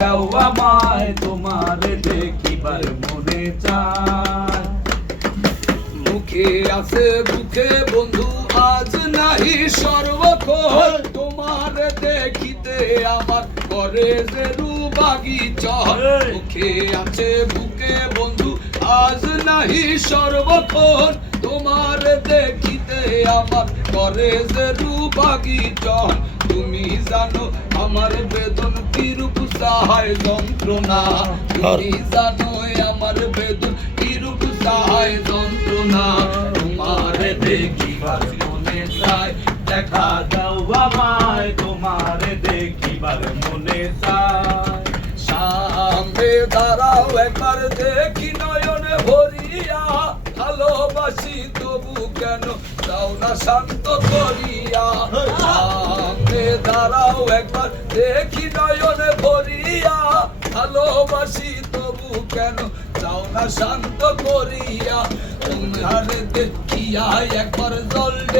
আমায় তোমার দেখিবার মনে চায়। মুখে আছে বুকে বন্ধু আজ নাহি সর্বক্ষণ, তোমার দেখিতে আমার করে যে রুবাগি চল। মুখে আছে বুকে বন্ধু আজ নাহি সর্বক্ষণ, তোমার দেখিতে আমার করে যে রুবাগি চল। তুমি জানো আমার বেদন কিরূপ সাহায় যন্ত্রণা, তুমি জানো আমার বেদন কিরূপ সাহায় যন্ত্রণা। তোমার দেখিবার মনে চায়, দেখা দাও আমায় তোমার দেখিবার মনে চায়। সামনে দাঁড়াও একবার দেখি নয়নে ভরিয়া, ভালোবাসি তবু কেন দাও না শান্ত করিয়া। সামনে দাঁড়াও একবার দেখি নয়নে ভরিয়া, ভালোবাসি তবু কেন দাও না শান্ত করিয়া। তোমার দেখিয়া একবার জল